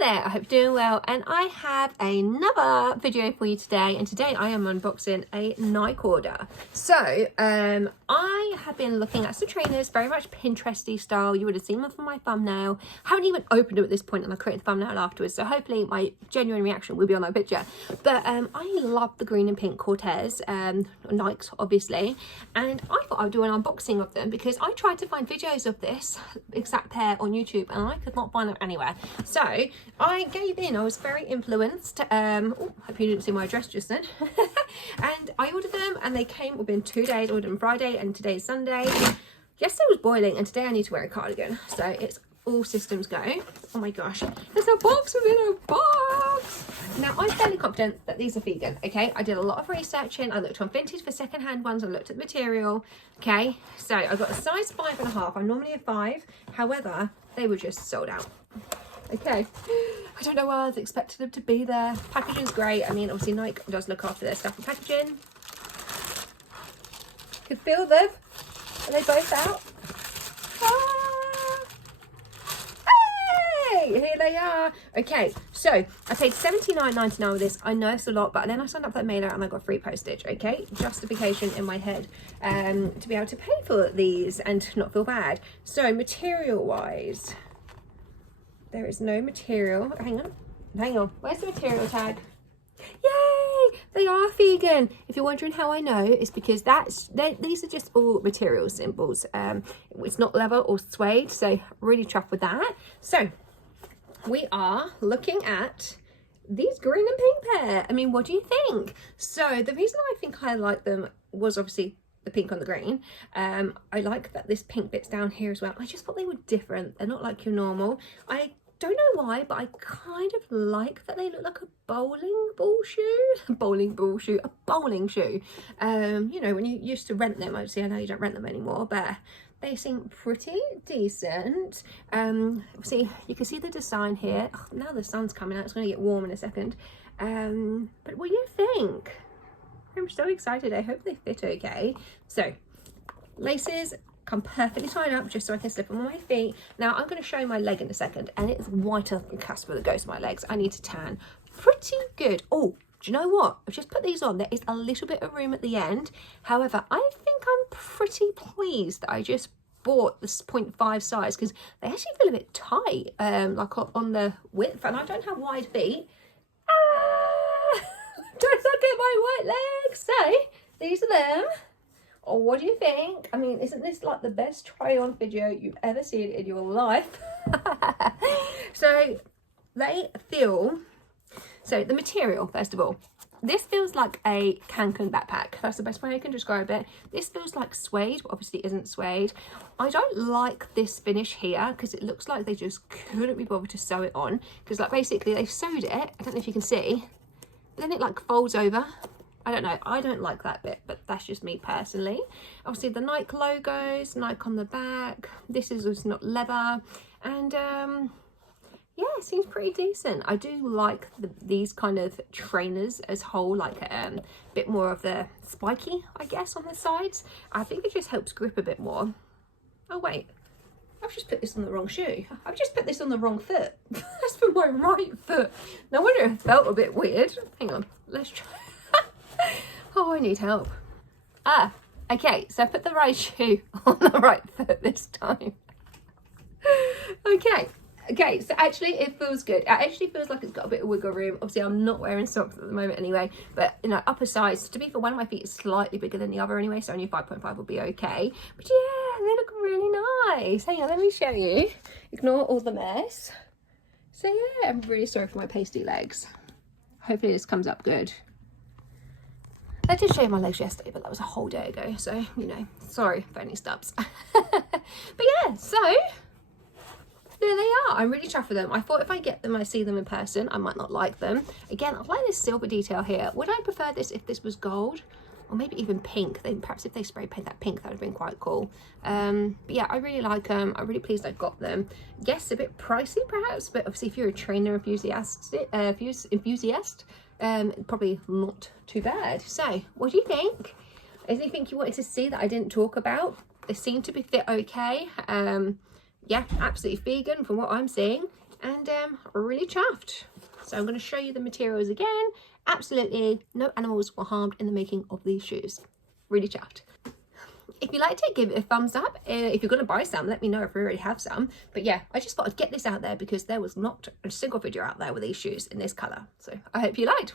there, I hope you're doing well, and I have another video for you today, and today I am unboxing a Nike order. So I have been looking at some trainers, very much Pinteresty style. You would have seen them from my thumbnail. Haven't even opened it at this point, and I created the thumbnail afterwards, so hopefully my genuine reaction will be on that picture. But I love the green and pink Cortez, Nikes obviously, and I thought I would do an unboxing of them because I tried to find videos of this exact pair on YouTube and I could not find them anywhere. So I gave in. I was very influenced. Oh, hope you didn't see my address just then. And I ordered them and they came within 2 days. I ordered them Friday and today is Sunday. Yesterday was boiling and today I need to wear a cardigan. So it's all systems go. Oh my gosh, there's a box within a box. Now I'm fairly confident that these are vegan. Okay, I did a lot of researching. I looked on Vinted for secondhand ones. I looked at the material. Okay, so I got a size 5.5. I'm normally a 5. However, they were just sold out. Okay, I don't know why I was expecting them to be there. Packaging's great. I mean, obviously Nike does look after their stuff and packaging. Could feel them. Are they both out? Here they are. Okay, so I paid $79.99 with this. I know it's a lot, but then I signed up for that mailer and I got free postage. Okay, justification in my head to be able to pay for these and not feel bad. So material wise, there is no material. Hang on, where's the material tag? Yay, they are vegan. If you're wondering how I know, it's because these are just all material symbols. It's not leather or suede, so really chuffed with that. So we are looking at these green and pink pair. I mean, what do you think? So the reason I think I like them was obviously the pink on the green. I like that this pink bit's down here as well. I just thought they were different. They're not like your normal. I don't know why, but I kind of like that they look like a bowling ball shoe. A bowling shoe. You know, when you used to rent them, obviously I know you don't rent them anymore, but they seem pretty decent. See, you can see the design here. Oh, now the sun's coming out, it's going to get warm in a second. But what do you think? I'm so excited. I hope they fit okay. So, laces come perfectly tied up just so I can slip them on my feet. Now, I'm going to show you my leg in a second, and it's whiter than Casper that goes to my legs. I need to tan. Pretty good. Oh, do you know what? I've just put these on. There is a little bit of room at the end. However, I think I'm pretty pleased that I just bought this 0.5 size because they actually feel a bit tight, like on the width, and I don't have wide feet. Don't look at my white legs. So, these are them. Oh, what do you think? I mean, isn't this like the best try-on video you've ever seen in your life? So, they feel... So the material, first of all, this feels like a Cancun backpack. That's the best way I can describe it. This feels like suede, but obviously isn't suede. I don't like this finish here because it looks like they just couldn't be bothered to sew it on. Because like basically they sewed it, I don't know if you can see, but then it like folds over. I don't know, I don't like that bit, but that's just me personally. Obviously the Nike logos, Nike on the back. This is also not leather. And yeah, it seems pretty decent. I do like these kind of trainers as whole, like a bit more of the spiky, I guess, on the sides. I think it just helps grip a bit more. Oh wait, I've just put this on the wrong shoe. I've just put this on the wrong foot. That's for my right foot. No wonder it felt a bit weird. Hang on, let's try. Oh, I need help. Okay, so I put the right shoe on the right foot this time. Okay, so actually it feels good. It actually feels like it's got a bit of wiggle room. Obviously I'm not wearing socks at the moment anyway, but you know, upper size. To be fair, one of my feet is slightly bigger than the other anyway, so only 5.5 will be okay. But yeah, they look really nice. Hang on, let me show you. Ignore all the mess. So yeah, I'm really sorry for my pasty legs. Hopefully this comes up good. I did show you my legs yesterday, but that was a whole day ago, so you know, sorry for any stubs. But yeah, so there they are. I'm really chuffed with them. I thought if I get them, I see them in person, I might not like them. Again, I like this silver detail here. Would I prefer this if this was gold? Or maybe even pink? Then perhaps if they spray paint that pink, that would have been quite cool. But yeah, I really like them. I'm really pleased I got them. Yes, a bit pricey perhaps, but obviously if you're a trainer enthusiast, probably not too bad. So, what do you think? Anything you wanted to see that I didn't talk about? They seem to be fit okay. Yeah, absolutely vegan from what I'm seeing. and really chuffed. So I'm going to show you the materials again. Absolutely no animals were harmed in the making of these shoes. Really chuffed. If you liked it, give it a thumbs up. If you're going to buy some, let me know if you already have some. But yeah, I just thought I'd get this out there because there was not a single video out there with these shoes in this colour. So I hope you liked.